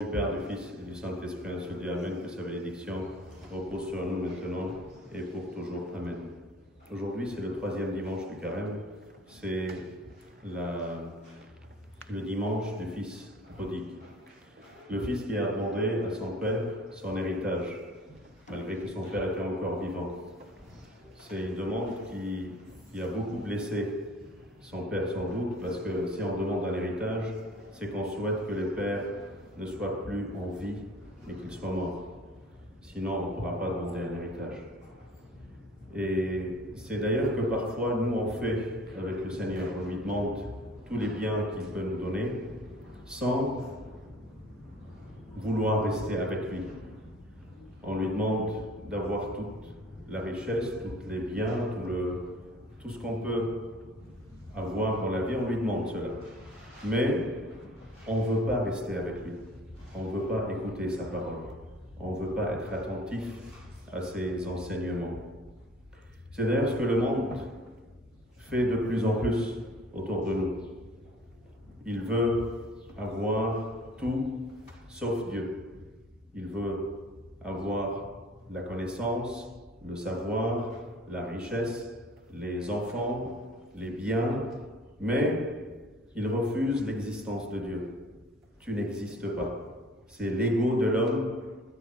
Du Père, du Fils et du Saint-Esprit, un seul Dieu, Amen, que sa bénédiction repose sur nous maintenant et pour toujours. Amen. Aujourd'hui, c'est le troisième dimanche du Carême. C'est le dimanche du Fils prodigue. Le Fils qui a demandé à son Père son héritage, malgré que son Père était encore vivant. C'est une demande qui a beaucoup blessé son Père sans doute, parce que si on demande un héritage, c'est qu'on souhaite que le Père ne soit plus en vie, mais qu'il soit mort. Sinon, on ne pourra pas demander un héritage. Et c'est d'ailleurs que parfois, nous, on fait avec le Seigneur. On lui demande tous les biens qu'il peut nous donner, sans vouloir rester avec lui. On lui demande d'avoir toute la richesse, tous les biens, tout ce qu'on peut avoir dans la vie, on lui demande cela. Mais on ne veut pas rester avec lui. On ne veut pas écouter sa parole. On ne veut pas être attentif à ses enseignements. C'est d'ailleurs ce que le monde fait de plus en plus autour de nous. Il veut avoir tout sauf Dieu. Il veut avoir la connaissance, le savoir, la richesse, les enfants, les biens, mais il refuse l'existence de Dieu. Tu n'existes pas. C'est l'ego de l'homme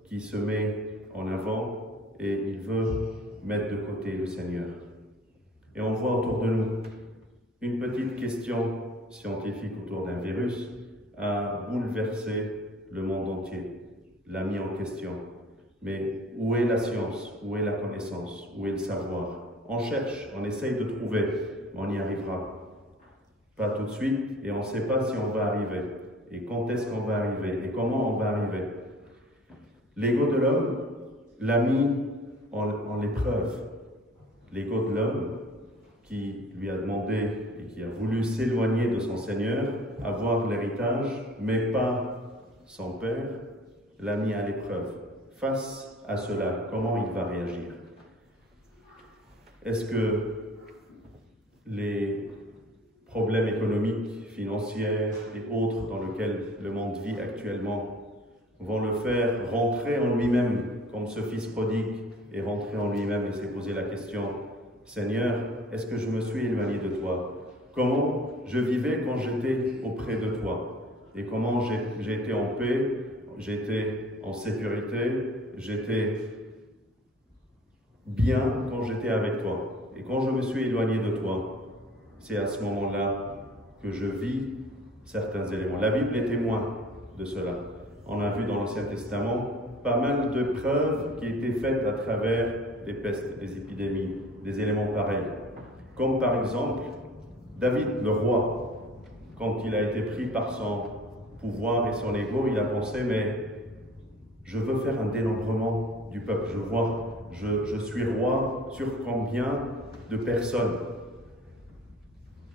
qui se met en avant et il veut mettre de côté le Seigneur. Et on voit autour de nous une petite question scientifique autour d'un virus a bouleversé le monde entier, l'a mis en question. Mais où est la science? Où est la connaissance? Où est le savoir? On cherche, on essaye de trouver, mais on y arrivera pas tout de suite et on ne sait pas si on va arriver. Et quand est-ce qu'on va arriver? Et comment on va arriver? L'ego de l'homme l'a mis en épreuve. L'ego de l'homme qui lui a demandé et qui a voulu s'éloigner de son Seigneur, avoir l'héritage, mais pas son Père, l'a mis à l'épreuve. Face à cela, comment il va réagir? Est-ce que les problèmes économiques, financiers et autres dans lesquels le monde vit actuellement vont le faire rentrer en lui-même, comme ce fils prodigue est rentré en lui-même et s'est posé la question, Seigneur, est-ce que je me suis éloigné de toi? Comment je vivais quand j'étais auprès de toi? Et comment j'ai été en paix, j'étais en sécurité, j'étais bien quand j'étais avec toi. Et quand je me suis éloigné de toi, c'est à ce moment-là que je vis certains éléments. La Bible est témoin de cela. On a vu dans l'Ancien Testament pas mal de preuves qui étaient faites à travers des pestes, des épidémies, des éléments pareils. Comme par exemple, David, le roi, quand il a été pris par son pouvoir et son ego, il a pensé, mais je veux faire un dénombrement du peuple. Je suis roi sur combien de personnes?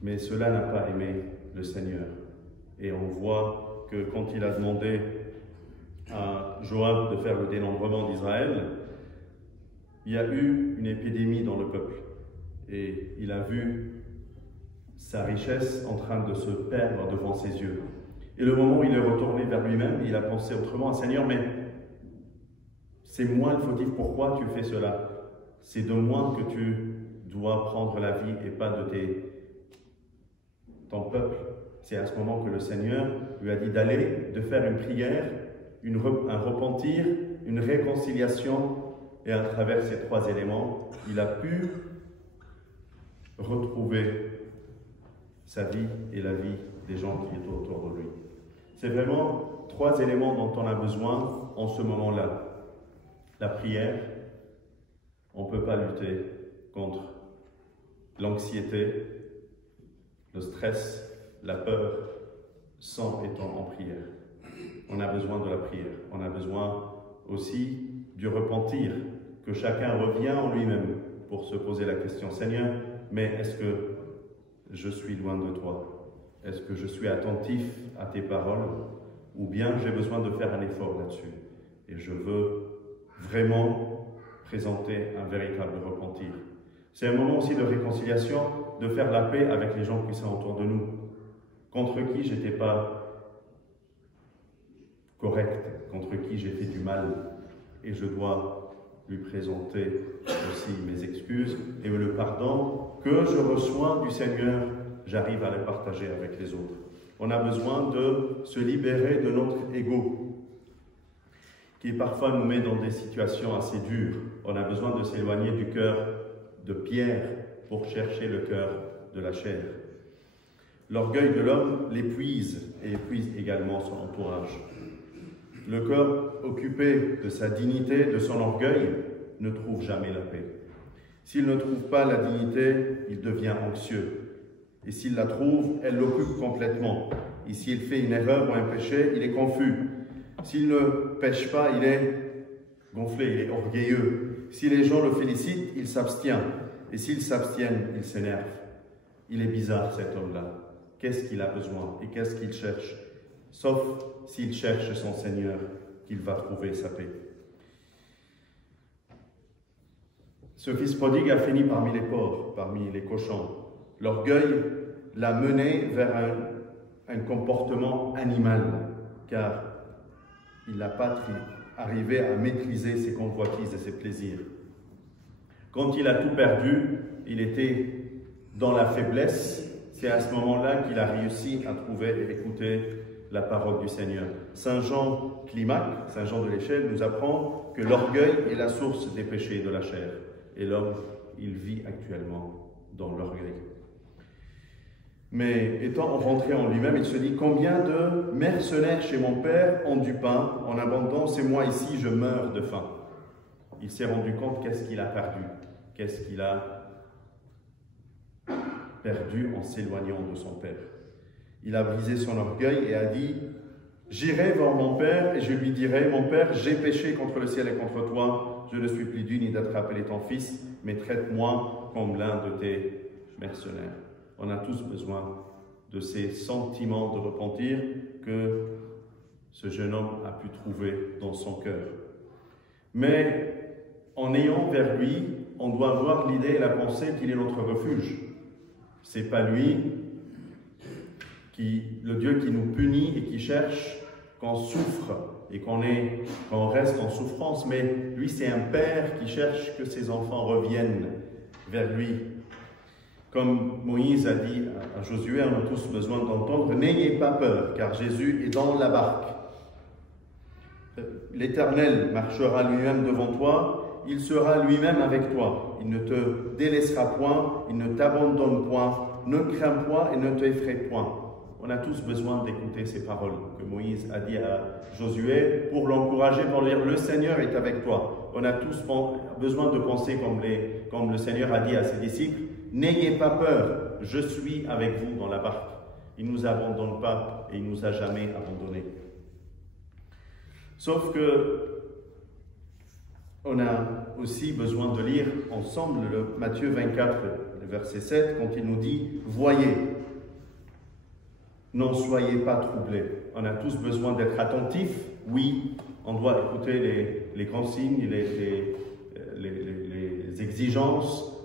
Mais cela n'a pas aimé le Seigneur. Et on voit que quand il a demandé à Joab de faire le dénombrement d'Israël, il y a eu une épidémie dans le peuple. Et il a vu sa richesse en train de se perdre devant ses yeux. Et le moment où il est retourné vers lui-même, il a pensé autrement, Seigneur, mais c'est moi le fautif, pourquoi tu fais cela? C'est de moi que tu dois prendre la vie et pas de ton peuple. C'est à ce moment que le Seigneur lui a dit d'aller, de faire une prière, un repentir, une réconciliation, et à travers ces trois éléments, il a pu retrouver sa vie et la vie des gens qui étaient autour de lui. C'est vraiment trois éléments dont on a besoin en ce moment-là. La prière, on ne peut pas lutter contre l'anxiété, le stress, la peur, sans étant en prière. On a besoin de la prière. On a besoin aussi du repentir, que chacun revient en lui-même pour se poser la question, Seigneur, mais est-ce que je suis loin de toi? Est-ce que je suis attentif à tes paroles? Ou bien j'ai besoin de faire un effort là-dessus? Et je veux vraiment présenter un véritable repentir. C'est un moment aussi de réconciliation, de faire la paix avec les gens qui sont autour de nous, contre qui je n'étais pas correct, contre qui j'ai fait du mal, et je dois lui présenter aussi mes excuses et le pardon que je reçois du Seigneur, j'arrive à le partager avec les autres. On a besoin de se libérer de notre ego, qui parfois nous met dans des situations assez dures. On a besoin de s'éloigner du cœur de pierre pour chercher le cœur de la chair. L'orgueil de l'homme l'épuise et épuise également son entourage. Le cœur occupé de sa dignité, de son orgueil, ne trouve jamais la paix. S'il ne trouve pas la dignité, il devient anxieux. Et s'il la trouve, elle l'occupe complètement. Et s'il fait une erreur ou un péché, il est confus. S'il ne pêche pas, il est gonflé, il est orgueilleux. Si les gens le félicitent, il s'abstient. Et s'il s'abstient, il s'énerve. Il est bizarre cet homme-là. Qu'est-ce qu'il a besoin et qu'est-ce qu'il cherche? Sauf s'il cherche son Seigneur, qu'il va trouver sa paix. Ce fils prodigue a fini parmi les porcs, parmi les cochons. L'orgueil l'a mené vers un comportement animal, car il n'a pas arrivé à maîtriser ses convoitises et ses plaisirs. Quand il a tout perdu, il était dans la faiblesse. C'est à ce moment-là qu'il a réussi à trouver et écouter la parole du Seigneur. Saint Jean Climac, Saint Jean de l'Échelle, nous apprend que l'orgueil est la source des péchés de la chair. Et l'homme, il vit actuellement dans l'orgueil. Mais étant rentré en lui-même, il se dit, combien de mercenaires chez mon père ont du pain en abondance et moi ici je meurs de faim. Il s'est rendu compte qu'est-ce qu'il a perdu, qu'est-ce qu'il a perdu en s'éloignant de son père. Il a brisé son orgueil et a dit, j'irai vers mon père et je lui dirai, mon père, j'ai péché contre le ciel et contre toi, je ne suis plus digne d'être appelé ton fils, mais traite-moi comme l'un de tes mercenaires. On a tous besoin de ces sentiments de repentir que ce jeune homme a pu trouver dans son cœur. Mais en ayant vers lui, on doit avoir l'idée et la pensée qu'il est notre refuge. C'est pas lui, le Dieu qui nous punit et qui cherche qu'on souffre et qu'on reste en souffrance, mais lui c'est un père qui cherche que ses enfants reviennent vers lui. Comme Moïse a dit à Josué, on a tous besoin d'entendre, n'ayez pas peur, car Jésus est dans la barque. L'Éternel marchera lui-même devant toi, il sera lui-même avec toi. Il ne te délaissera point, il ne t'abandonne point, ne crains point et ne t'effraie point. On a tous besoin d'écouter ces paroles que Moïse a dit à Josué pour l'encourager, pour dire le Seigneur est avec toi. On a tous besoin de penser comme le Seigneur a dit à ses disciples, n'ayez pas peur, je suis avec vous dans la barque. Il ne nous abandonne pas et il ne nous a jamais abandonnés. Sauf que on a aussi besoin de lire ensemble le Matthieu 24, le verset 7, quand il nous dit « Voyez, n'en soyez pas troublés ». On a tous besoin d'être attentifs. Oui, on doit écouter les consignes, les exigences,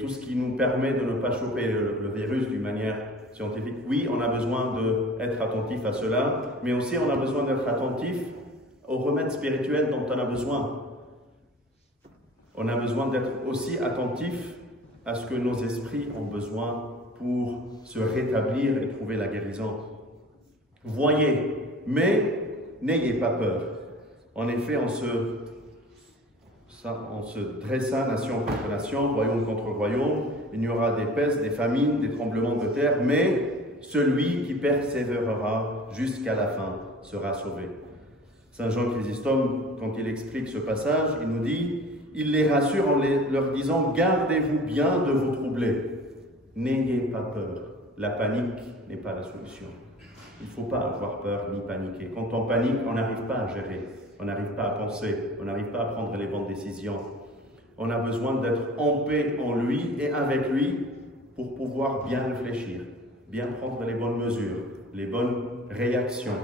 tout ce qui nous permet de ne pas choper le virus d'une manière scientifique. Oui, on a besoin d'être attentif à cela, mais aussi on a besoin d'être attentif aux remèdes spirituels dont on a besoin. On a besoin d'être aussi attentif à ce que nos esprits ont besoin pour se rétablir et trouver la guérison. Voyez, mais n'ayez pas peur. En effet, on se dressa nation contre nation, royaume contre royaume. Il y aura des pestes, des famines, des tremblements de terre, mais celui qui persévérera jusqu'à la fin sera sauvé. Saint Jean Chrysostome, quand il explique ce passage, il nous dit, il les rassure en leur disant, gardez-vous bien de vous troubler. N'ayez pas peur. La panique n'est pas la solution. Il ne faut pas avoir peur ni paniquer. Quand on panique, on n'arrive pas à gérer, on n'arrive pas à penser, on n'arrive pas à prendre les bonnes décisions. On a besoin d'être en paix en lui et avec lui pour pouvoir bien réfléchir, bien prendre les bonnes mesures, les bonnes réactions.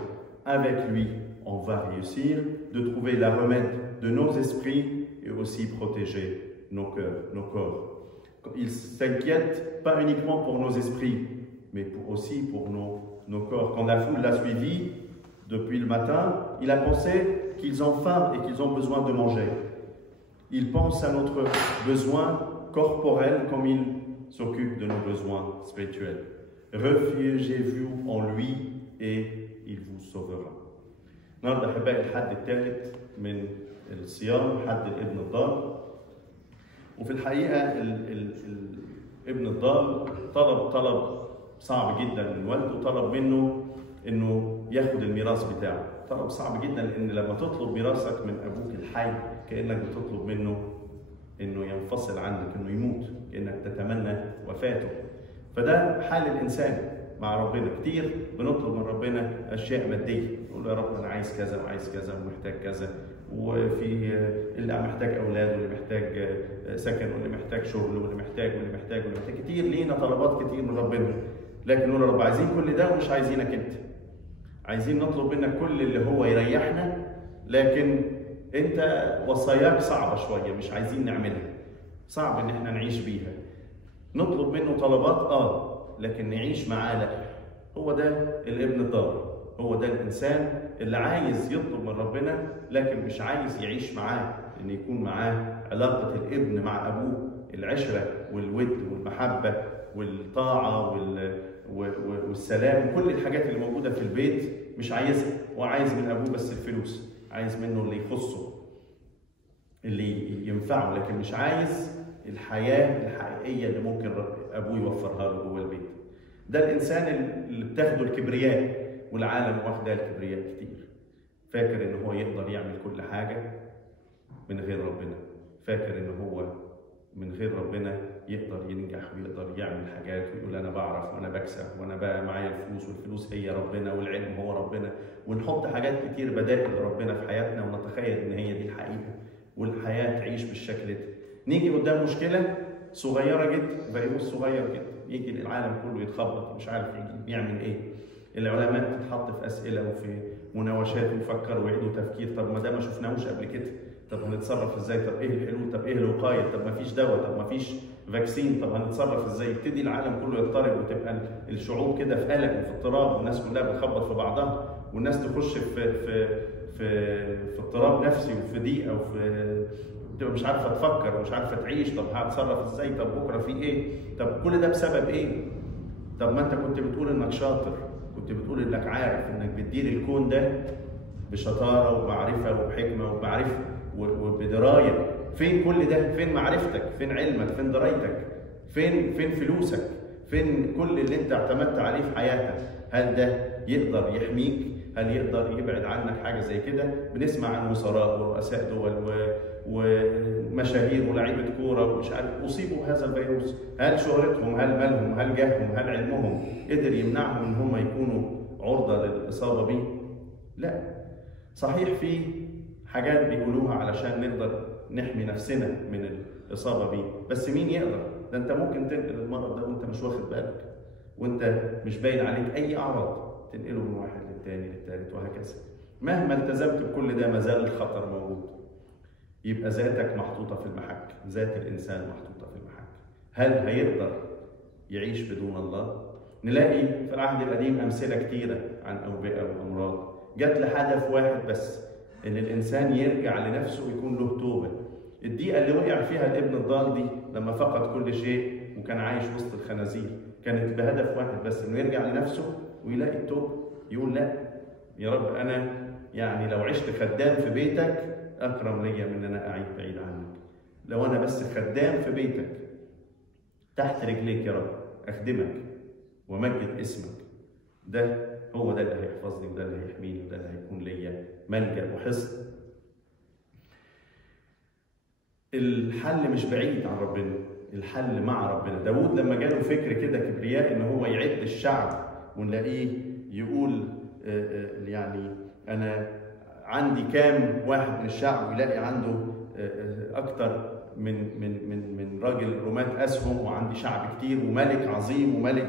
Avec lui, on va réussir de trouver la remède de nos esprits et aussi protéger nos cœurs, nos corps. Il s'inquiète pas uniquement pour nos esprits, mais aussi pour nos corps. Quand la foule l'a suivi, depuis le matin, il a pensé qu'ils ont faim et qu'ils ont besoin de manger. Il pense à notre besoin corporel comme il s'occupe de nos besoins spirituels. Réfugiez-vous en lui et il vous sauvera. النهارده احبائي الحد الثالث من الصيام، حد الابن الضال. وفي الحقيقه ابن الضال طلب صعب جدا من والده، طلب منه انه ياخد الميراث بتاعه. طلب صعب جدا لان لما تطلب ميراثك من ابوك الحي كانك بتطلب منه انه ينفصل عنك، انه يموت، كانك تتمنى وفاته. فده حال الانسان مع ربنا. كتير بنطلب من ربنا اشياء ماديه، نقول يا رب انا عايز كذا وعايز كذا ومحتاج كذا، وفي اللي محتاج اولاد واللي محتاج سكن واللي محتاج شغل واللي محتاج كتير. لينا طلبات كتير من ربنا، لكن نقول يا رب عايزين كل ده ومش عايزينك انت. عايزين نطلب منك كل اللي هو يريحنا، لكن انت وصاياك صعبه شويه مش عايزين نعملها، صعب ان احنا نعيش بيها. نطلب منه طلبات لكن نعيش معاه لا. هو ده الابن الضال، هو ده الانسان اللي عايز يطلب من ربنا لكن مش عايز يعيش معاه، ان يكون معاه علاقه الابن مع ابوه، العشره والود والمحبه والطاعه والسلام وكل الحاجات اللي موجوده في البيت مش عايزها. هو عايز من ابوه بس الفلوس، عايز منه اللي يخصه اللي ينفعه، لكن مش عايز الحياه الحقيقيه اللي ممكن ابوه يوفرها له جوه البيت. ده الانسان اللي بتاخده الكبرياء، والعالم واخده الكبرياء كتير. فاكر ان هو يقدر يعمل كل حاجه من غير ربنا، فاكر ان هو من غير ربنا يقدر ينجح ويقدر يعمل حاجات ويقول انا بعرف وانا بكسب وانا بقى معايا الفلوس، والفلوس هي ربنا والعلم هو ربنا، ونحط حاجات كتير بدائل لربنا في حياتنا ونتخيل ان هي دي الحقيقه والحياه تعيش بالشكل ده. نيجي قدام مشكله صغيره جدا، فيروس صغير جدا، يجي العالم كله يتخبط مش عارف يعمل ايه. العلماء تتحط في اسئله وفي مناوشات ويفكروا ويعيدوا تفكير، طب ما ده ما شفناهوش قبل كده، طب هنتصرف ازاي؟ طب ايه الحلول؟ طب ايه الوقايه؟ طب ما فيش دواء؟ طب ما فيش فاكسين؟ طب هنتصرف ازاي؟ يبتدي العالم كله يضطرب وتبقى الشعوب كده في قلق وفي اضطراب، والناس كلها بتخبط في بعضها، والناس تخش في اضطراب نفسي وفي ضيقه وفي تبقى مش عارفه تفكر ومش عارفه تعيش. طب هتصرف ازاي؟ طب بكره في ايه؟ طب كل ده بسبب ايه؟ طب ما انت كنت بتقول انك شاطر، كنت بتقول انك عارف انك بتدير الكون ده بشطاره وبمعرفه وبحكمه وبمعرفه وبدرايه. فين كل ده؟ فين معرفتك؟ فين علمك؟ فين درايتك؟ فين فلوسك؟ فين كل اللي انت اعتمدت عليه في حياتك؟ هل ده يقدر يحميك؟ هل يقدر يبعد عنك حاجه زي كده؟ بنسمع عن وزراء ورؤساء دول ومشاهير ولاعيبه كوره ومش عارف اصيبوا بهذا الفيروس. هل شهرتهم، هل مالهم، هل جاههم، هل علمهم قدر يمنعهم ان هم يكونوا عرضه للاصابه بيه؟ لا. صحيح في حاجات بيقولوها علشان نقدر نحمي نفسنا من الاصابه بيه، بس مين يقدر؟ ده انت ممكن تنقل المرض ده وانت مش واخد بالك، وانت مش باين عليك اي اعراض، تنقله من واحد للتاني للتالت وهكذا. مهما التزمت بكل ده ما زال الخطر موجود. يبقى ذاتك محطوطه في المحك، ذات الانسان محطوطه في المحك. هل هيقدر يعيش بدون الله؟ نلاقي في العهد القديم امثله كتيره عن اوبئه وامراض جت لهدف واحد بس، ان الانسان يرجع لنفسه ويكون له توبه. الضيقه اللي وقع فيها الابن الضال دي لما فقد كل شيء وكان عايش وسط الخنازير كانت بهدف واحد بس، انه يرجع لنفسه ويلاقي التوبه. يقول لا يا رب انا يعني لو عشت خدام في بيتك اكرم ليا من ان انا اعيش بعيد عنك. لو انا بس خدام في بيتك تحت رجليك يا رب اخدمك ومجد اسمك، ده هو ده اللي هيحفظني وده اللي هيحميني وده اللي هيكون ليا ملجأ وحصن. الحل مش بعيد عن ربنا، الحل مع ربنا. داود لما جاله فكر كده كبرياء ان هو يعد الشعب، ونلاقيه يقول يعني انا عندي كام واحد من الشعب، ويلاقي عنده اكتر من راجل رماة اسهم، وعندي شعب كتير وملك عظيم وملك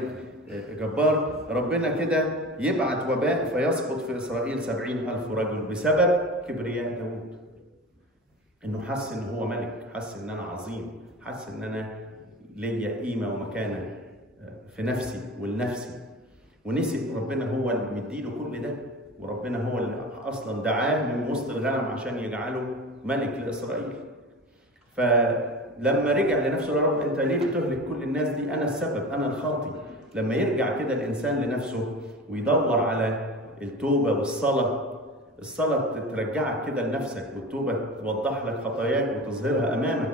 جبار. ربنا كده يبعت وباء فيسقط في اسرائيل 70,000 رجل بسبب كبرياء داود. انه حس ان هو ملك، حس ان انا عظيم، حس ان انا ليا قيمه ومكانه في نفسي ولنفسي، ونسي ربنا هو اللي مديله كل ده. وربنا هو اللي اصلا دعاه من وسط الغنم عشان يجعله ملك لاسرائيل. فلما رجع لنفسه: يا رب انت ليه بتهلك كل الناس دي؟ انا السبب، انا الخاطي. لما يرجع كده الانسان لنفسه ويدور على التوبه والصلاه، الصلاه ترجعك كده لنفسك، والتوبه توضح لك خطاياك وتظهرها امامك،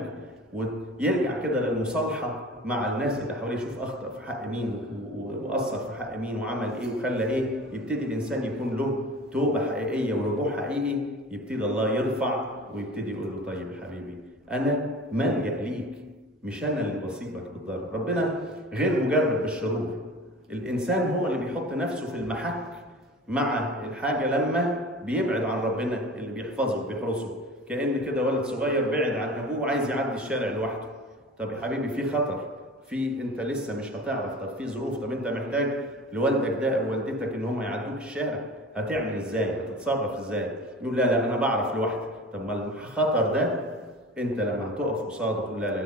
ويرجع كده للمصالحه مع الناس اللي حواليه، يشوف اخطا في حق مين واثر في حق مين وعمل ايه وخلى ايه. يبتدي الانسان يكون له توبه حقيقيه ورجوع حقيقي، يبتدي الله يرفع ويبتدي يقول له: طيب حبيبي انا ملجأ ليك، مش انا اللي بصيبك بالضرب. ربنا غير مجرب بالشرور. الانسان هو اللي بيحط نفسه في المحك مع الحاجه لما بيبعد عن ربنا اللي بيحفظه وبيحرسه. كأن كده ولد صغير بعد عن ابوه وعايز يعدي الشارع لوحده. طب يا حبيبي في خطر، في انت لسه مش هتعرف، طب في ظروف، طب انت محتاج لوالدك ده او والدتك ان هم يعدوك الشارع، هتعمل ازاي؟ هتتصرف ازاي؟ يقول: لا انا بعرف لوحدي. طب ما الخطر ده انت لما هتقف قصاده تقول: لا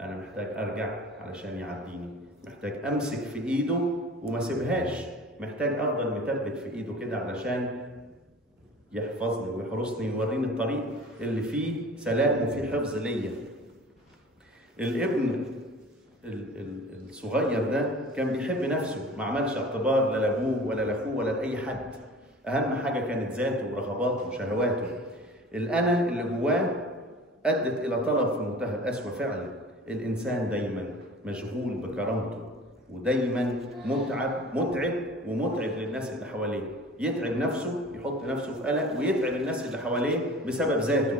انا محتاج ارجع علشان يعديني، محتاج امسك في ايده وما سيبهاش، محتاج افضل مثبت في ايده كده علشان يحفظني ويحرسني ويوريني الطريق اللي فيه سلام وفيه حفظ ليا. الابن الصغير ده كان بيحب نفسه، ما عملش اعتبار لا لابوه ولا لاخوه ولا لاي حد. اهم حاجه كانت ذاته ورغباته وشهواته. الانا اللي جواه ادت الى طلب في منتهى القسوه. فعلا الانسان دايما مشغول بكرامته، ودايما متعب ومتعب للناس اللي حواليه. يتعب نفسه، يحط نفسه في قلق، ويتعب الناس اللي حواليه بسبب ذاته.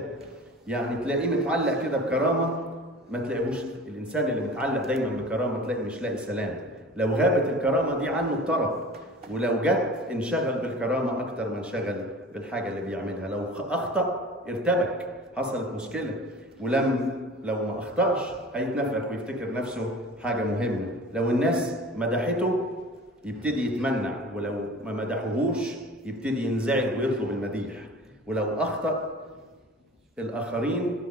يعني تلاقيه متعلق كده بكرامه، ما تلاقيهوش. الانسان اللي متعلق دايما بكرامه تلاقي مش لاقي سلام. لو غابت الكرامه دي عنه اضطرب، ولو جت انشغل بالكرامه اكتر ما انشغل بالحاجه اللي بيعملها. لو اخطا ارتبك، حصلت مشكله. لو ما اخطاش هيتنفخ ويفتكر نفسه حاجه مهمه. لو الناس مدحته يبتدي يتمنع، ولو ما مدحوهوش يبتدي ينزعج ويطلب المديح. ولو اخطا الآخرين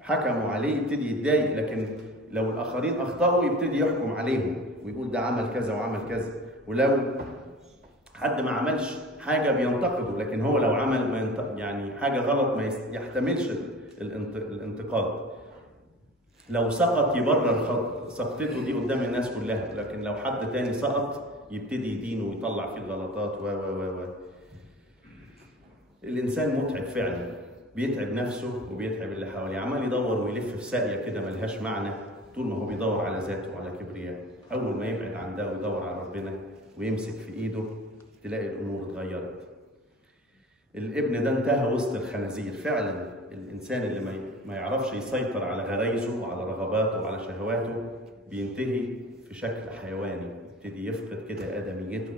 حكموا عليه يبتدي يتضايق، لكن لو الآخرين أخطأوا يبتدي يحكم عليهم ويقول: ده عمل كذا وعمل كذا. ولو حد ما عملش حاجة بينتقده، لكن هو لو عمل يعني حاجة غلط ما يحتملش الانتقاد. لو سقط يبرر سقطته دي قدام الناس كلها، لكن لو حد تاني سقط يبتدي يدينه ويطلع فيه الغلطات و الإنسان متعب فعلا، بيتعب نفسه وبيتعب اللي حواليه، عمال يدور ويلف في ساقيه كده ملهاش معنى طول ما هو بيدور على ذاته وعلى كبرياء. اول ما يبعد عن ده ويدور على ربنا ويمسك في ايده تلاقي الامور اتغيرت. الابن ده انتهى وسط الخنازير. فعلا الانسان اللي ما يعرفش يسيطر على غرايزه وعلى رغباته وعلى شهواته بينتهي في شكل حيواني، يبتدي يفقد كده ادميته.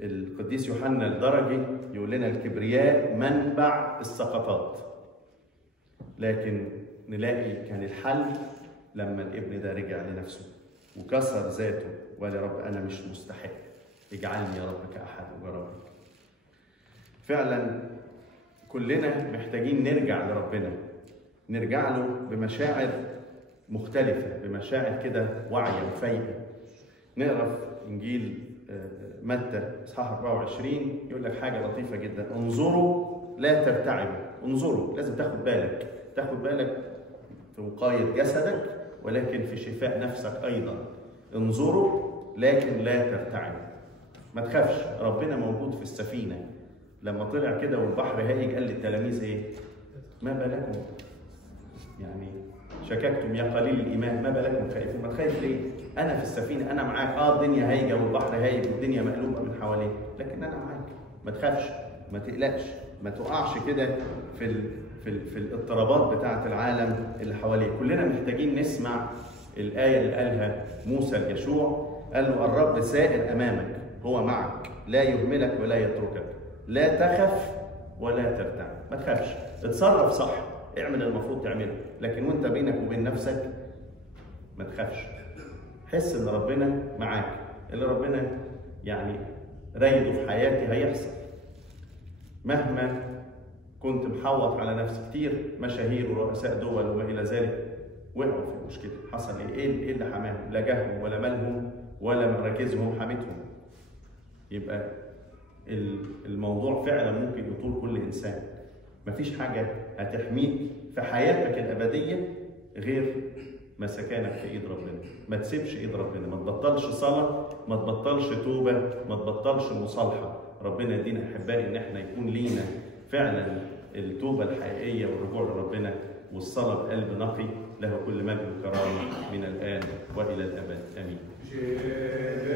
القديس يوحنا الدرجي يقول لنا: الكبرياء منبع السقطات. لكن نلاقي كان الحل لما الابن ده رجع لنفسه وكسر ذاته وقال: يا رب انا مش مستحق، اجعلني يا رب كأحد أجرائك. فعلا كلنا محتاجين نرجع لربنا، نرجع له بمشاعر مختلفة، بمشاعر كده واعية وفايقة. نقرا في انجيل متى اصحاح 24 يقول لك حاجه لطيفه جدا: انظروا لا ترتعبوا. انظروا، لازم تاخد بالك في وقايه جسدك ولكن في شفاء نفسك ايضا. انظروا لكن لا ترتعبوا، ما تخافش، ربنا موجود في السفينه. لما طلع كده والبحر هايج قال للتلاميذ ايه؟ ما بالكم يعني شككتم يا قليل الايمان، ما بالكم خائفون؟ ما تخاف ليه؟ انا في السفينه، انا معاك. الدنيا هايجه والبحر هايج والدنيا مقلوبه من حواليك، لكن انا معاك. ما تخافش، ما تقلقش، ما تقعش كده في الاضطرابات بتاعه العالم اللي حواليك. كلنا محتاجين نسمع الايه اللي قالها موسى ليشوع، قال له: الرب سائر امامك، هو معك، لا يهملك ولا يتركك، لا تخف ولا ترتعب. ما تخافش، اتصرف صح، اعمل المفروض تعمله، لكن وانت بينك وبين نفسك ما تخافش. حس ان ربنا معاك. اللي ربنا يعني رايده في حياتي هيحصل. مهما كنت محوط على نفسي، كتير مشاهير ورؤساء دول وما الى ذلك وقعوا في المشكله. حصل ايه اللي حماهم؟ لا جاههم ولا مالهم ولا مراكزهم حمتهم. يبقى الموضوع فعلا ممكن يطول كل انسان. مفيش حاجه هتحميك في حياتك الابديه غير مسكانك في ايد ربنا. ما تسيبش ايد ربنا، ما تبطلش صلاه، ما تبطلش توبه، ما تبطلش مصالحه. ربنا يدينا احبائي ان احنا يكون لينا فعلا التوبه الحقيقيه والرجوع لربنا والصلاه بقلب نقي. له كل مجد وكرامه من الان والى الابد، امين.